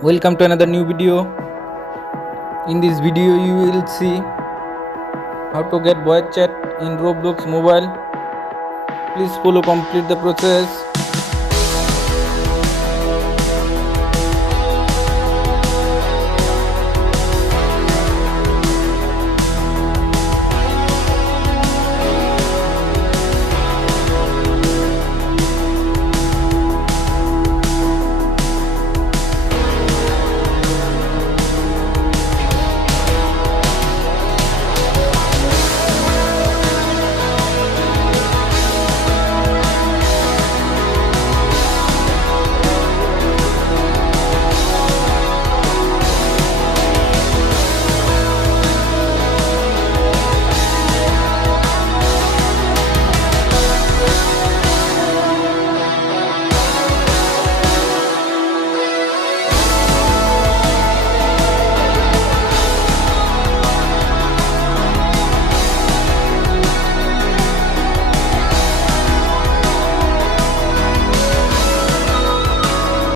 Welcome to another new video. In this video you will see how to get voice chat in Roblox mobile. Please follow complete the process.